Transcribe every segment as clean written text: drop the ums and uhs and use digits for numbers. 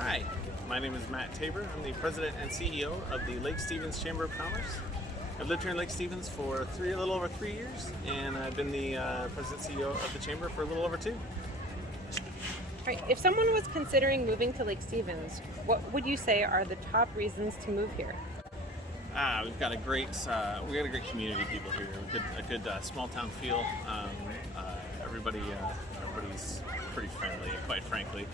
Hi, my name is Matt Tabor. I'm the president and CEO of the Lake Stevens Chamber of Commerce. I've lived here in Lake Stevens for a little over 3 years, and I've been the president and CEO of the chamber for a little over 2. Right. If someone was considering moving to Lake Stevens, what would you say are the top reasons to move here? We've got a great community of people here. A good small town feel. Everybody's pretty friendly, quite frankly.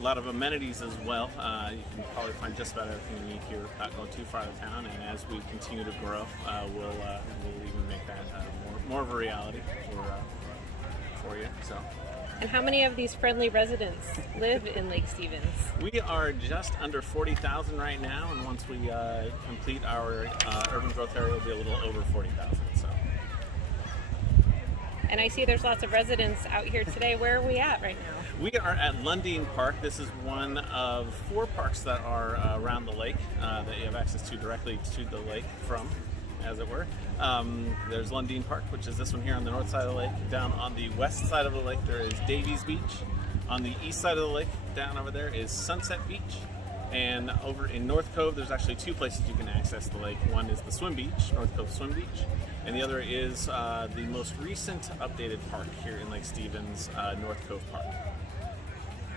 A lot of amenities as well. You can probably find just about everything you need here without going too far out of town. And as we continue to grow, we'll even make that more of a reality for you. So. And how many of these friendly residents live in Lake Stevens? We are just under 40,000 right now, and once we complete our urban growth area, it'll be a little over 40,000. So. And I see there's lots of residents out here today. Where are we at right now? We are at Lundeen Park. This is one of 4 parks that are around the lake that you have access to directly to the lake from, as it were. There's Lundeen Park, which is this one here on the north side of the lake. Down on the west side of the lake, there is Davies Beach. On the east side of the lake, down over there, is Sunset Beach. And over in North Cove, there's actually 2 places you can access the lake. One is the Swim Beach, North Cove Swim Beach, and the other is the most recent updated park here in Lake Stevens, North Cove Park.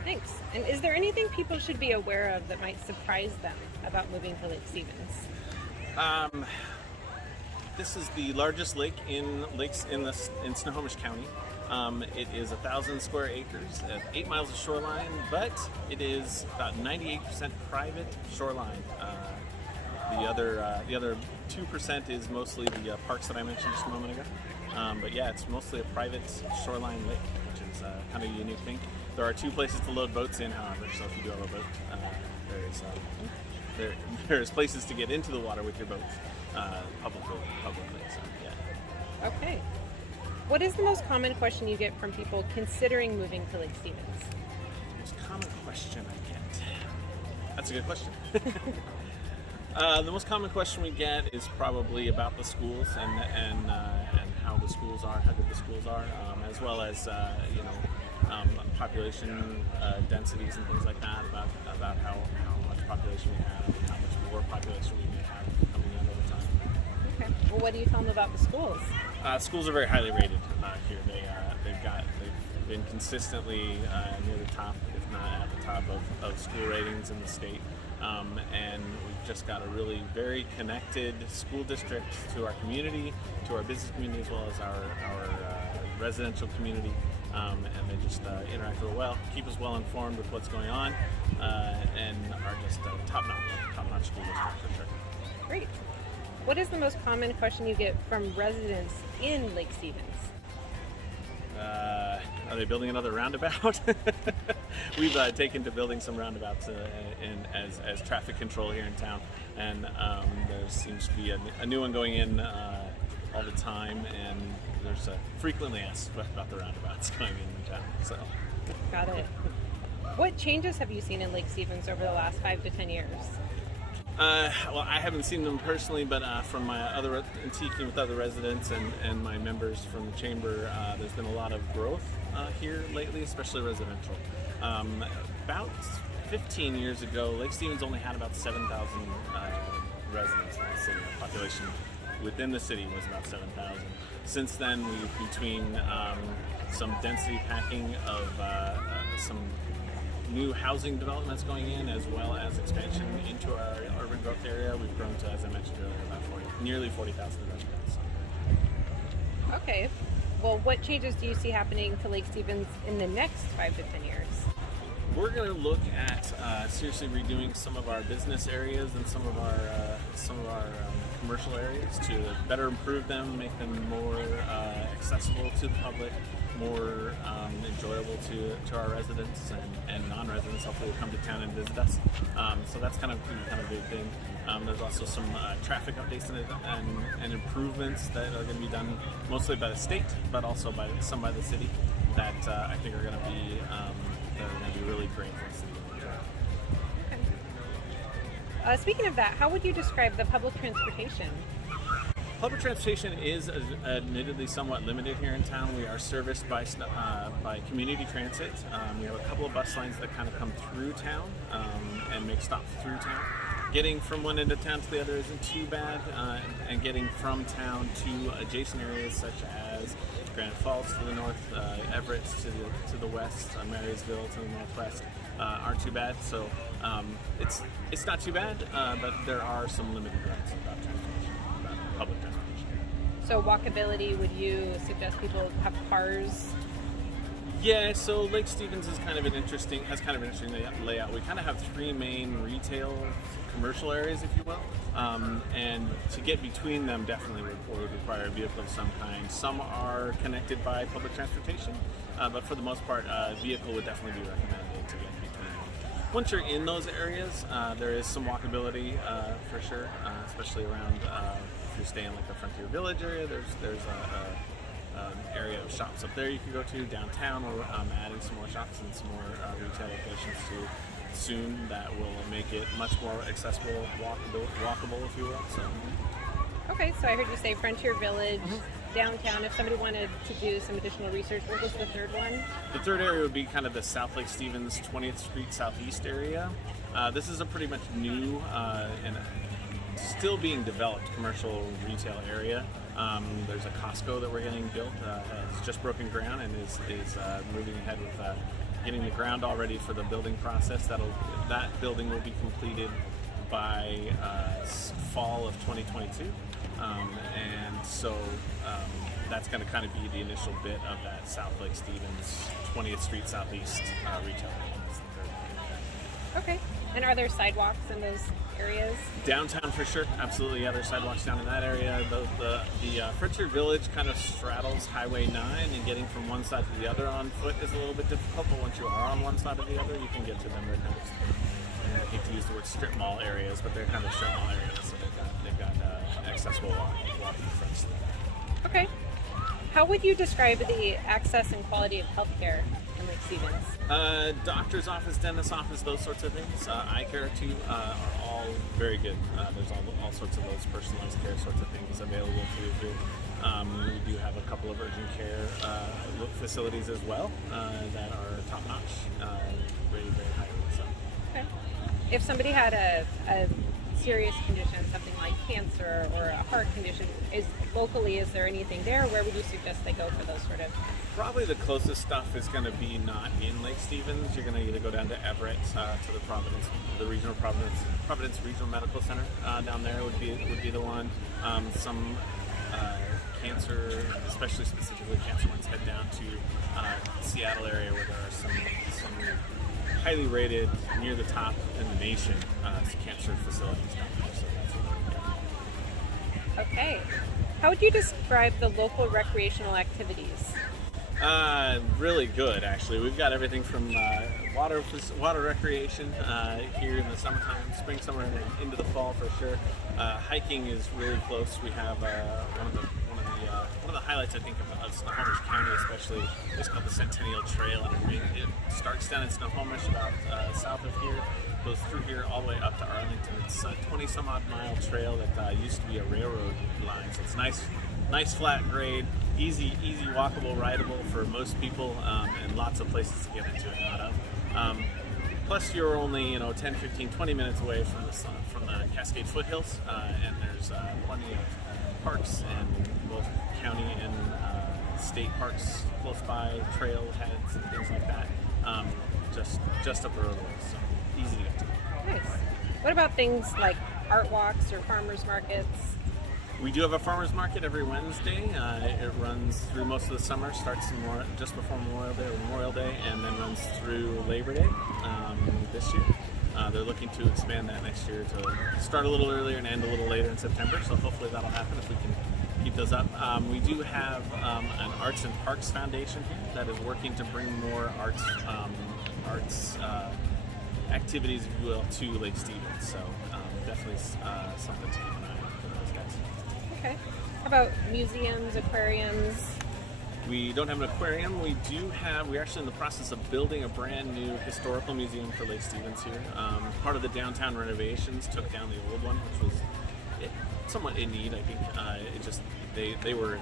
Thanks. And is there anything people should be aware of that might surprise them about moving to Lake Stevens? This is the largest lake in Snohomish County. It is 1,000 square acres, 8 miles of shoreline, but it is about 98% private shoreline. The other 2% is mostly the parks that I mentioned just a moment ago. But yeah, it's mostly a private shoreline lake, which is kind of a unique thing. There are 2 places to load boats in, however, so if you do have a boat, there's places to get into the water with your boat publicly. So yeah. Okay. What is the most common question you get from people considering moving to Lake Stevens? Most common question I get. That's a good question. The most common question we get is probably about the schools and how the schools are, how good the schools are, as well as population densities and things like that. About how much population we have, and how much more population we may have coming in over time. Okay. Well, what do you tell them about the schools? Schools are very highly rated here. They've been consistently near the top, if not at the top of school ratings in the state. And we've just got a really very connected school district to our community, to our business community, as well as our residential community. And they just interact real well, keep us well informed with what's going on, and are just top-notch school district for sure. Great. What is the most common question you get from residents in Lake Stevens? Are they building another roundabout? We've taken to building some roundabouts as traffic control here in town, and there seems to be a new one going in all the time, and there's frequently asked about the roundabouts going in town. So, got it. What changes have you seen in Lake Stevens over the last 5 to 10 years? Well, I haven't seen them personally, but from my speaking with other residents and my members from the chamber, there's been a lot of growth here lately, especially residential. About 15 years ago, Lake Stevens only had about 7,000 residents in the city. The population within the city was about 7,000. Since then, between some density packing of some new housing developments going in, as well as expansion into our urban growth area, we've grown to, as I mentioned earlier, about nearly 40,000 residents. Okay. Well, what changes do you see happening to Lake Stevens in the next 5 to 10 years? We're going to look at seriously redoing some of our business areas and some of our commercial areas to better improve them, make them more accessible to the public, more enjoyable to our residents and non-residents. Hopefully, will come to town and visit us. So that's kind of a big thing. There's also some traffic updates and improvements that are going to be done mostly by the state, but also by the city that I think are going to be really great for the city. Okay. Speaking of that, how would you describe the public transportation? Public transportation is admittedly somewhat limited here in town. We are serviced by community transit. We have a couple of bus lines that kind of come through town and make stops through town. Getting from one end of town to the other isn't too bad, and getting from town to adjacent areas such as Granite Falls to the north, Everett to the west, Marysville to the northwest aren't too bad. So it's not too bad, but there are some limited rights about transportation, about public transportation. So walkability, would you suggest people have cars? Yeah, so Lake Stevens has kind of an interesting layout. We kind of have three main retail commercial areas, if you will, and to get between them definitely would require a vehicle of some kind. Some are connected by public transportation, but for the most part, a vehicle would definitely be recommended to get between them. Once you're in those areas, there is some walkability for sure, especially around if you're staying like the Frontier Village area. There's area of shops up there you can go to. Downtown, we're adding some more shops and some more retail locations to soon that will make it much more accessible, walkable, if you will. So. Okay, so I heard you say Frontier Village, downtown. If somebody wanted to do some additional research, what was the third one? The third area would be kind of the South Lake Stevens 20th Street Southeast area. This is a pretty much new and still being developed commercial retail area. There's a Costco that we're getting built. It's just broken ground and is moving ahead with getting the ground all ready for the building process. That building will be completed by fall of 2022, and so that's going to kind of be the initial bit of that South Lake Stevens 20th Street Southeast retail area. Okay. And are there sidewalks in those areas? Downtown for sure, absolutely. Yeah, there's sidewalks down in that area. The Frontier Village kind of straddles Highway 9, and getting from one side to the other on foot is a little bit difficult. But once you are on one side or the other, you can get to them. They're kind of, I hate to use the word strip mall areas, but they're kind of strip mall areas. So they've got accessible walking fronts. Okay. How would you describe the access and quality of healthcare in Lake Stevens? Doctor's office, dentist's office, those sorts of things. Eye care too are all very good. There's all sorts of those personalized care sorts of things available to you here. We do have a couple of urgent care facilities as well that are top notch, very, very high. So. Okay. If somebody had a serious condition, something like cancer or a heart condition, is there anything there? Where would you suggest they go for those sort of? Probably the closest stuff is going to be not in Lake Stevens. You're going to either go down to Everett, to the regional Providence Regional Medical Center down there would be the one. Some cancer, especially specifically cancer ones, head down to Seattle area where there are some highly rated, near the top in the nation cancer facilities down there. So that's okay. How would you describe the local recreational activities? Really good, actually. We've got everything from water recreation here in the summertime, spring, summer, and into the fall for sure. Hiking is really close. We have one of the highlights, I think, of Snohomish County, especially, is called the Centennial Trail, and it starts down in Snohomish, about south of here, goes through here all the way up to Arlington. It's a 20-some-odd mile trail that used to be a railroad line, so it's nice flat grade, easy walkable, rideable for most people, and lots of places to get into and out of. Plus, you're only 10, 15, 20 minutes away from the Cascade Foothills, and there's plenty of parks in both county and state parks close by, trailheads and things like that. Just up the road away, so easy to get to. Nice. What about things like art walks or farmers markets? We do have a farmers market every Wednesday. It runs through most of the summer, starts just before Memorial Day, and then runs through Labor Day this year. They're looking to expand that next year to start a little earlier and end a little later in September, so hopefully that'll happen if we can keep those up. We do have an Arts and Parks Foundation here that is working to bring more arts activities, if you will, to Lake Stevens, so definitely something to keep an eye on for those guys. Okay. How about museums, aquariums? We don't have an aquarium. We're actually in the process of building a brand new historical museum for Lake Stevens here. Part of the downtown renovations took down the old one, which was somewhat in need. I think it just they were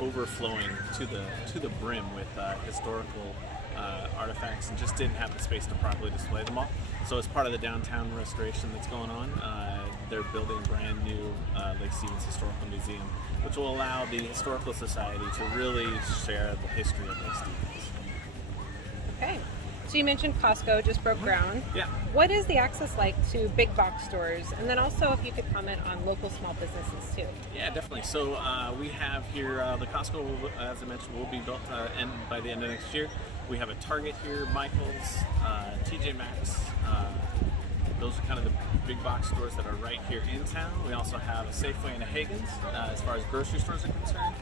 overflowing to the brim with historical artifacts and just didn't have the space to properly display them all. So as part of the downtown restoration that's going on, they're building a brand new Lake Stevens Historical Museum, which will allow the Historical Society to really share the history of Lake Stevens. Okay. So you mentioned Costco just broke ground. Yeah. What is the access like to big box stores? And then also if you could comment on local small businesses too. Yeah, definitely. So we have here the Costco, as I mentioned, will be built by the end of next year. We have a Target here, Michael's, TJ Maxx. Those are kind of the big box stores that are right here in town. We also have a Safeway and a Hagen's as far as grocery stores are concerned.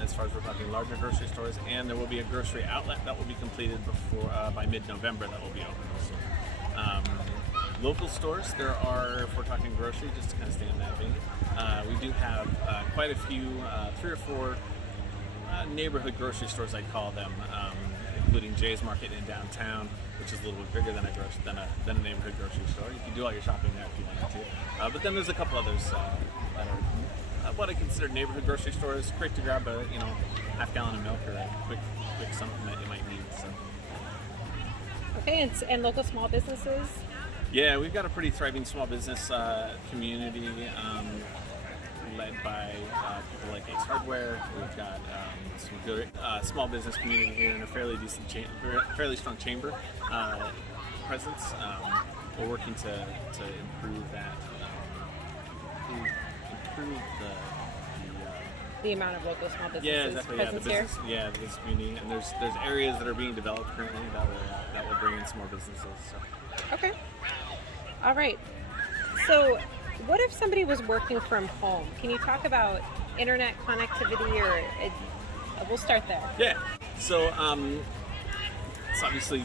As far as we're talking larger grocery stores, and there will be a grocery outlet that will be completed by mid-November that will be open. So, local stores, there are, if we're talking grocery, just to kind of stay in that vein, we do have quite a few, 3 or 4 neighborhood grocery stores, I'd call them, including Jay's Market in downtown, which is a little bit bigger than a neighborhood grocery store. You can do all your shopping there if you wanted to. But then there's a couple others that are what I consider neighborhood grocery stores. Quick to grab a half gallon of milk or a quick something that you might need. So. Okay, and local small businesses? Yeah, we've got a pretty thriving small business community led by people like Ace Hardware. We've got some good small business community here and a fairly decent, fairly strong chamber presence. We're working to improve that, improve the amount of local small businesses yeah, exactly. presence The business community, and there's areas that are being developed currently that will bring in some more businesses. So. Okay. All right. So, what if somebody was working from home? Can you talk about internet connectivity, or we'll start there. Yeah. So it's obviously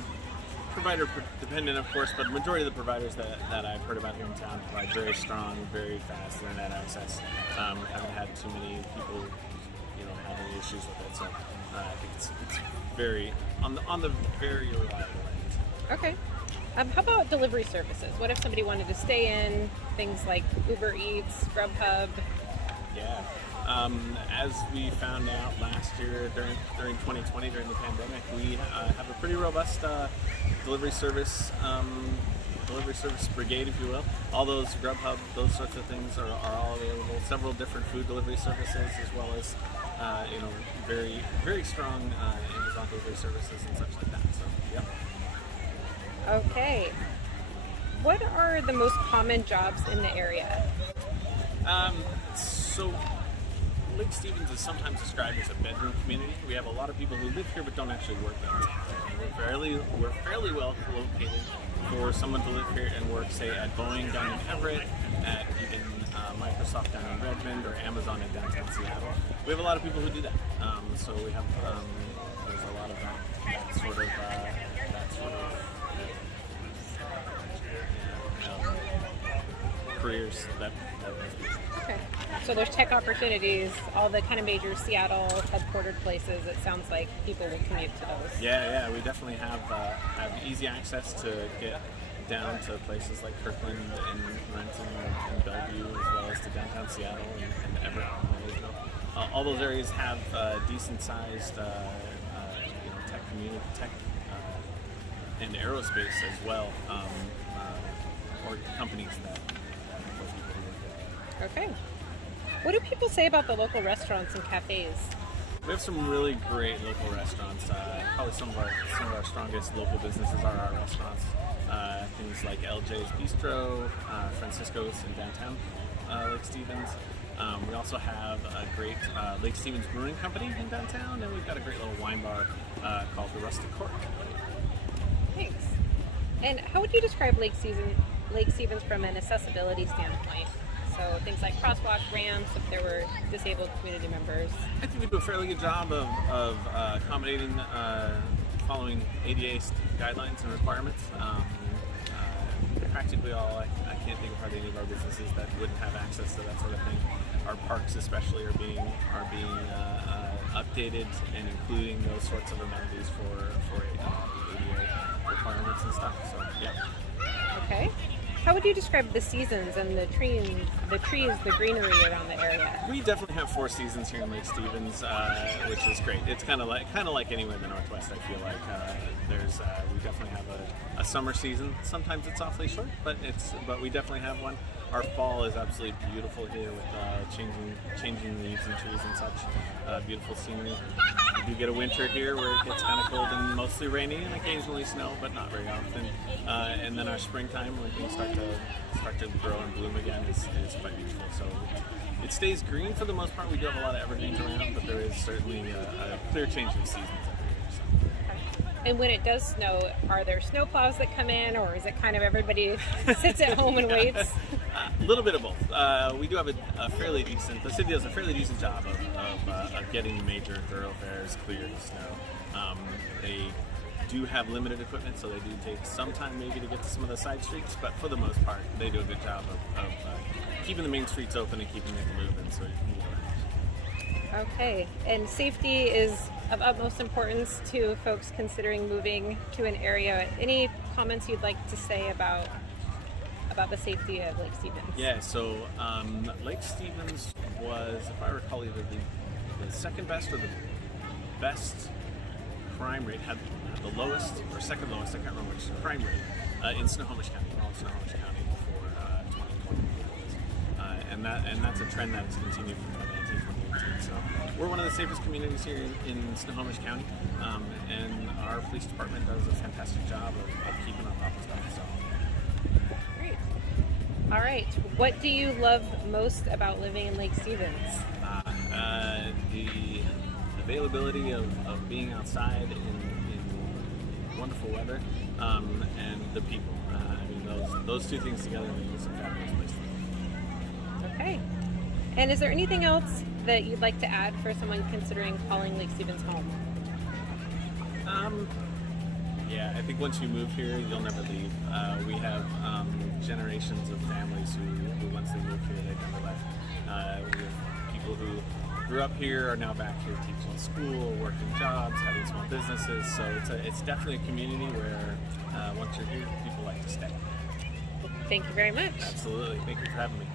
provider dependent, of course, but the majority of the providers that I've heard about here in town provide very strong, very fast internet access. Haven't had too many people, have any issues with it. So I think it's very on the very reliable end. Okay. How about delivery services? What if somebody wanted to stay in, things like Uber Eats, Grubhub? Yeah. As we found out last year during 2020, during the pandemic, we have a pretty robust delivery service brigade, if you will. All those Grubhub, those sorts of things are all available. Several different food delivery services, as well as very, very strong Amazon delivery services and such like that. So, yeah. Okay. What are the most common jobs in the area? So Lake Stevens is sometimes described as a bedroom community. We have a lot of people who live here but don't actually work downtown. We're fairly well located for someone to live here and work, say, at Boeing down in Everett, at even Microsoft down in Redmond, or Amazon in downtown Seattle. We have a lot of people who do that. So we have there's a lot of that sort of careers that Okay. So there's tech opportunities, all the kind of major Seattle headquartered places. It sounds like people will commute to those. Yeah, we definitely have easy access to get down to places like Kirkland and Renton and Bellevue, as well as to downtown Seattle and Everett. All those areas have decent sized tech community, and aerospace as well, or companies that employ people who work there. Okay. What do people say about the local restaurants and cafes? We have some really great local restaurants. Probably some of our strongest local businesses are our restaurants. Things like LJ's Bistro, Francisco's in downtown Lake Stevens. We also have a great Lake Stevens Brewing Company in downtown, and we've got a great little wine bar called the Rustic Cork. Thanks. And how would you describe Lake Stevens from an accessibility standpoint? So things like crosswalk, ramps, if there were disabled community members. I think we do a fairly good job of accommodating, following ADA guidelines and requirements. Practically all, I can't think of hardly any of our businesses that wouldn't have access to that sort of thing. Our parks especially are being updated and including those sorts of amenities for ADA requirements and stuff. So yeah. Okay. How would you describe the seasons and the trees, the greenery around the area? We definitely have 4 seasons here in Lake Stevens, which is great. It's kind of like anywhere in the Northwest. I feel like we definitely have a summer season. Sometimes it's awfully short, but we definitely have one. Our fall is absolutely beautiful here with changing leaves and trees and such. Beautiful scenery. We do get a winter here where it gets kind of cold and mostly rainy and occasionally snow, but not very often. And then our springtime when things start to grow and bloom again is quite beautiful. So it stays green for the most part. We do have a lot of evergreens around, but there is certainly a clear change of seasons every year. So. And when it does snow, are there snow plows that come in, or is it kind of everybody sits at home and waits? A little bit of both. We do have the city does a fairly decent job of getting major thoroughfares cleared of snow. They do have limited equipment, so they do take some time maybe to get to some of the side streets, but for the most part, they do a good job of keeping the main streets open and keeping it moving so you can move around. Okay, and safety is of utmost importance to folks considering moving to an area. Any comments you'd like to say about the safety of Lake Stevens? Yeah, so Lake Stevens was, if I recall, either the second best or the best crime rate, had the lowest or second lowest, I can't remember which, crime rate in Snohomish County, all of Snohomish County for 2020. And that's a trend that has continued from 2019, 2018. So we're one of the safest communities here in Snohomish County, and our police department does a fantastic job of keeping on top of stuff. So. Great. All right. What do you love most about living in Lake Stevens? The availability of being outside in wonderful weather, and the people. I mean, those two things together make this a fabulous place to live. Okay. And is there anything else that you'd like to add for someone considering calling Lake Stevens home? Yeah, I think once you move here, you'll never leave. We have generations of families who once they move here, they've never left. We have people who grew up here are now back here teaching school, working jobs, having small businesses. So it's definitely a community where once you're here, people like to stay. Thank you very much. Absolutely. Thank you for having me.